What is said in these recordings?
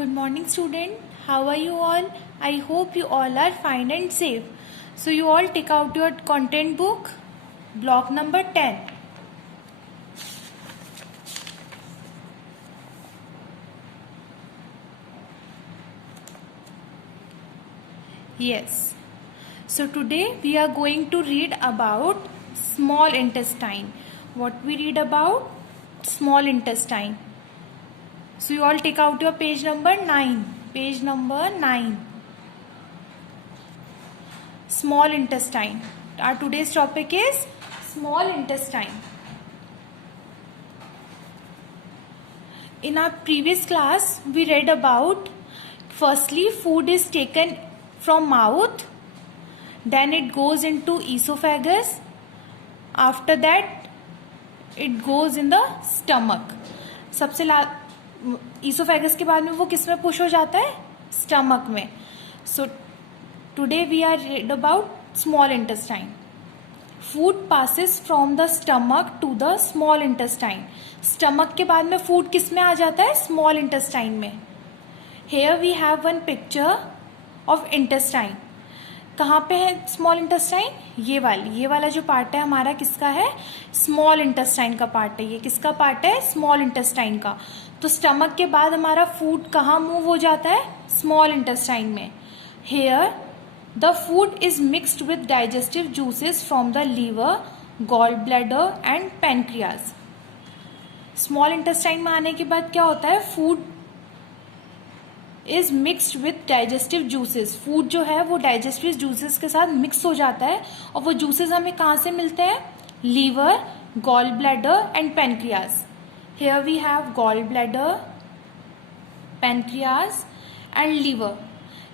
Good morning, student. How are you all? I hope you all are fine and safe. So you all take out your content book, block number 10. Yes. So today we are going to read about small intestine. What we read about? Small intestine. So you all take out your page number 9. Page number 9. Small intestine. Our today's topic is small intestine. In our previous class, we read about firstly food is taken from mouth, then it goes into esophagus, after that it goes in the stomach. सबसे esophagus के बाद में वो किस में push हो जाता है? स्टमक में. So today we are read about small intestine. Food passes from the stomach to the small intestine. Stomach के बाद में फूड किस में आ जाता है? स्मॉल इंटेस्टाइन में. Here we have one picture of intestine. कहाँ पे है स्मॉल इंटेस्टाइन? ये वाला जो पार्ट है हमारा किसका है? स्मॉल इंटेस्टाइन का पार्ट है. ये किसका पार्ट है? स्मॉल इंटेस्टाइन का. तो स्टमक के बाद हमारा फूड कहाँ मूव हो जाता है? स्मॉल इंटेस्टाइन में. Here the food is mixed with digestive juices from the liver, gallbladder and pancreas. Small intestine में आने के बाद क्या होता है? Food is mixed with digestive juices. Food जो है वो डाइजेस्टिव जूसेस के साथ मिक्स हो जाता है. और वो जूसेस हमें कहाँ से मिलते हैं? Liver, gall bladder and pancreas. Here we have gall bladder, pancreas and liver.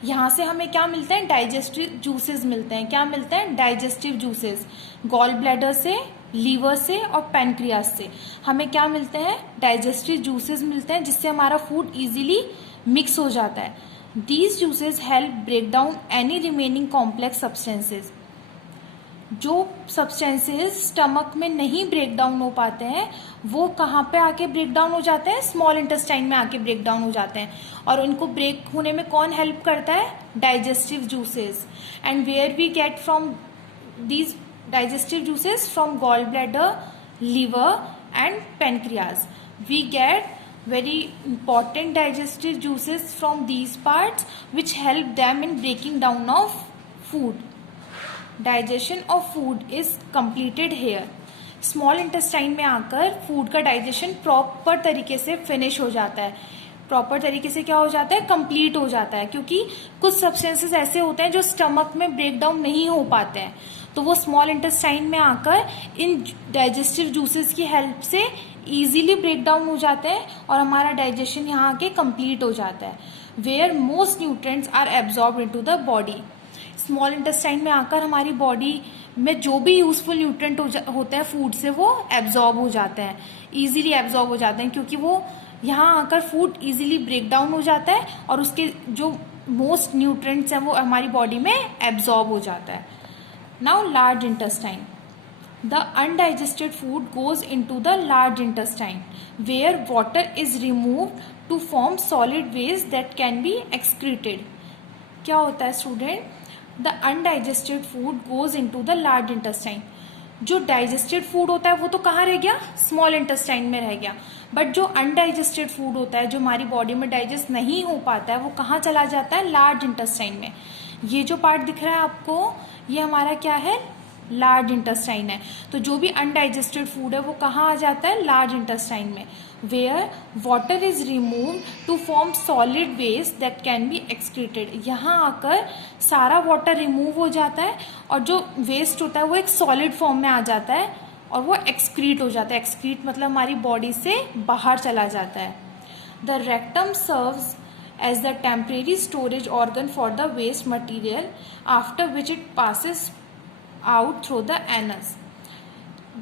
यहाँ से हमें क्या मिलते हैं? डाइजेस्टिव जूसेस मिलते हैं. क्या मिलते हैं? Digestive juices. गॉल ब्लैडर से, लीवर से और पेनक्रियाज से हमें क्या मिलते हैं? डाइजेस्टिव जूसेस मिलते हैं, जिससे हमारा फूड इजीली मिक्स हो जाता है. These juices help break down any remaining complex substances. जो सब्सटेंसेज स्टमक में नहीं ब्रेक डाउन हो पाते हैं वो कहाँ पे आके ब्रेक डाउन हो जाते हैं? स्मॉल इंटेस्टाइन में आके ब्रेक डाउन हो जाते हैं. और उनको ब्रेक होने में कौन हेल्प करता है? Digestive juices. And where we get from these digestive juices from gallbladder, liver and pancreas. We get very important digestive juices from these parts which help them in breaking down of food. Digestion of food is completed here. Small intestine में आकर food का digestion proper तरीके से finish हो जाता है. Proper तरीके से क्या हो जाता है? कंप्लीट हो जाता है. क्योंकि कुछ सब्सटेंसेस ऐसे होते हैं जो स्टमक में ब्रेक डाउन नहीं हो पाते हैं, तो वो स्मॉल इंटेस्टाइन में आकर इन डाइजेस्टिव जूसेस की हेल्प से इजीली ब्रेक डाउन हो जाते हैं और हमारा डाइजेशन यहाँ आके कंप्लीट हो जाता है. Where most nutrients are absorb into the body. Small intestine में आकर हमारी बॉडी में जो भी यूजफुल न्यूट्रिएंट होते हैं फूड से वो एब्जॉर्ब हो जाते हैं, इजीली एब्जॉर्ब हो जाते हैं, क्योंकि वो यहाँ आकर फूड इजीली ब्रेक डाउन हो जाता है और उसके जो मोस्ट न्यूट्रिएंट्स हैं वो हमारी बॉडी में एब्जॉर्ब हो जाता है. Now large intestine. The undigested food goes into the large intestine where water is removed to form solid waste that can be excreted. क्या होता है student? The undigested food goes into the large intestine. जो digested food होता है वो तो कहाँ रह गया? स्मॉल इंटेस्टाइन में रह गया. बट जो अनडाइजेस्टेड फूड होता है, जो हमारी बॉडी में डाइजेस्ट नहीं हो पाता है, वो कहाँ चला जाता है? लार्ज इंटेस्टाइन में. ये जो पार्ट दिख रहा है आपको, ये हमारा क्या है? लार्ज इंटेस्टाइन है. तो जो भी अनडाइजेस्टेड फूड है वो कहाँ आ जाता है? लार्ज इंटेस्टाइन में. Where water is remove to form solid waste that can be excreted. यहाँ आकर सारा वाटर रिमूव हो जाता है और जो वेस्ट होता है वो एक सॉलिड फॉर्म में आ जाता है और वो एक्सक्रीट हो जाता है. एक्सक्रीट मतलब हमारी बॉडी से बाहर चला जाता है. The rectum serves as the temporary storage organ for the waste material after which it passes out through the anus.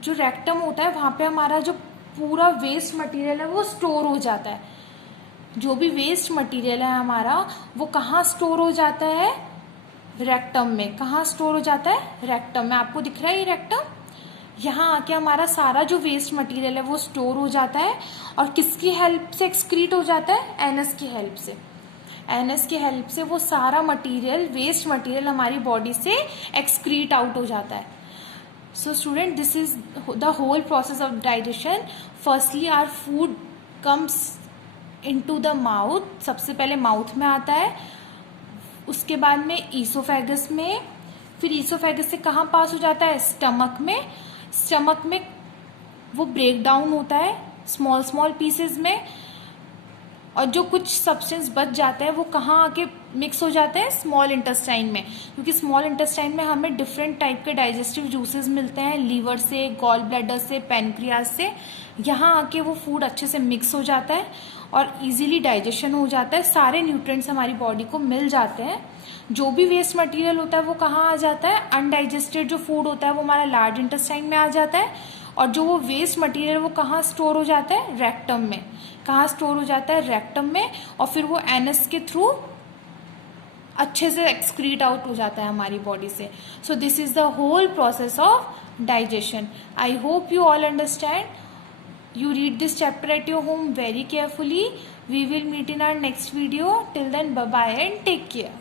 जो रेक्टम होता है वहाँ पे हमारा जो पूरा वेस्ट मटेरियल है वो स्टोर हो जाता है. जो भी वेस्ट मटेरियल है हमारा वो कहाँ स्टोर हो जाता है? रेक्टम में. कहाँ स्टोर हो जाता है? रेक्टम में. आपको दिख रहा है ये रेक्टम? यहाँ आके हमारा सारा जो वेस्ट मटेरियल है वो स्टोर हो जाता है और किसकी हेल्प से एक्सक्रीट हो जाता है? एनस की हेल्प से. एनएस की हेल्प से वो सारा मटेरियल, वेस्ट मटेरियल हमारी बॉडी से एक्सक्रीट आउट हो जाता है. So student, this is the whole process of digestion. Firstly, our food comes into the mouth. सबसे पहले माउथ में आता है, उसके बाद में ईसोफेगस में, फिर ईसोफेगस से कहाँ पास हो जाता है, स्टमक में. स्टमक में वो ब्रेक डाउन होता है स्मॉल स्मॉल पीसेस में, और जो कुछ सब्सटेंस बच जाता है वो कहाँ आके मिक्स हो जाते हैं, स्मॉल इंटेस्टाइन में. क्योंकि स्मॉल इंटेस्टाइन में हमें डिफरेंट टाइप के डाइजेस्टिव जूसेस मिलते हैं, लीवर से, गॉल ब्लैडर से, पैनक्रियाज से. यहाँ आके वो फूड अच्छे से मिक्स हो जाता है और इजीली डाइजेशन हो जाता है. सारे न्यूट्रिएंट्स हमारी बॉडी को मिल जाते हैं. जो भी वेस्ट मटेरियल होता है वो कहाँ आ जाता है, अनडाइजेस्टेड जो फूड होता है वो हमारा लार्ज इंटेस्टाइन में आ जाता है. और जो वो वेस्ट मटेरियल वो कहाँ स्टोर हो जाता है, रेक्टम में. कहाँ स्टोर हो जाता है, रेक्टम में. और फिर वो एनस के थ्रू अच्छे से एक्सक्रीट आउट हो जाता है हमारी बॉडी से. So this is the whole process of digestion. I hope you all understand. You read this chapter at your home very carefully. We will meet in our next video. Till then, bye bye and take care.